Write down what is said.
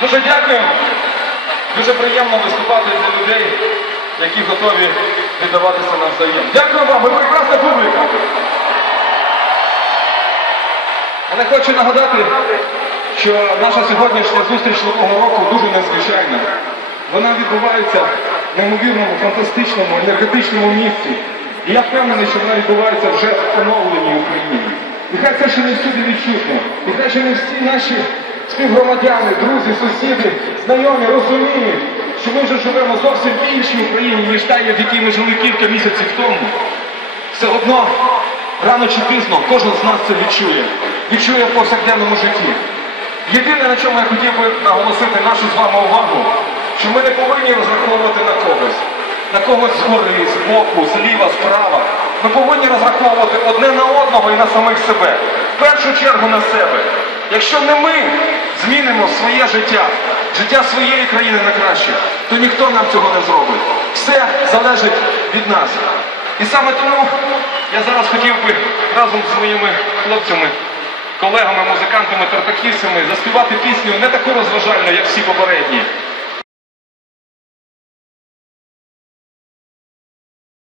Дуже дякуємо. Дуже приємно виступати для людей, які готові віддаватися навзаєм. Дякую вам, ви прекрасна публіка. Але хочу нагадати, що наша сьогоднішня зустріч нового року дуже незвичайна. Вона відбувається в неймовірному, фантастичному, енергетичному місці. І я впевнений, що вона відбувається вже в оновленій Україні. І хай це ще не всюди відчутно. І хай ще не всі наші співгромадяни, друзі, сусіди, знайомі розуміють, що ми вже живемо зовсім в іншій Україні, ніж та, в якій ми жили кілька місяців тому. Все одно, рано чи пізно, кожен з нас це відчує. Відчує в повсякденному житті. Єдине, на чому я хотів би наголосити нашу з вами увагу, що ми не повинні розраховувати на когось. На когось згори, збоку, зліва, справа. Ми повинні розраховувати одне на одного і на самих себе. В першу чергу на себе. Якщо не ми змінимо своє життя, життя своєї країни на краще, то ніхто нам цього не зробить. Все залежить від нас. І саме тому я зараз хотів би разом з моїми хлопцями, колегами, музикантами, тартаківцями заспівати пісню не таку розважальну, як всі попередні,